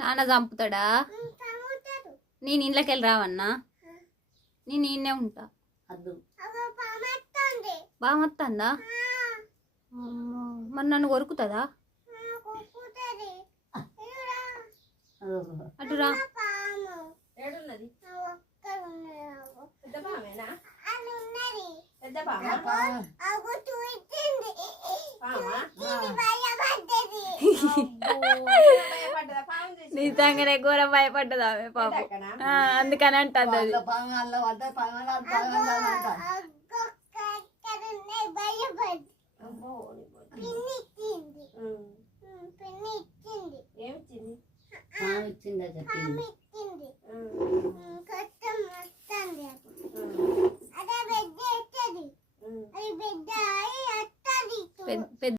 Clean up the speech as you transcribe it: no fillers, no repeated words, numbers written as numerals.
నాన్న చంపుతాడా? నేను ఇంట్లోకి వెళ్ళి రావన్నా, నేను ఈయనే ఉంటా. బాగా వస్తుందా? మరి నన్ను కొరుకుతుందా? అటురా. నిజంగానే ఘోరం భయపడ్డదా పాపం, అందుకని అంటుంది అది. ఇచ్చిందా చెప్పింది.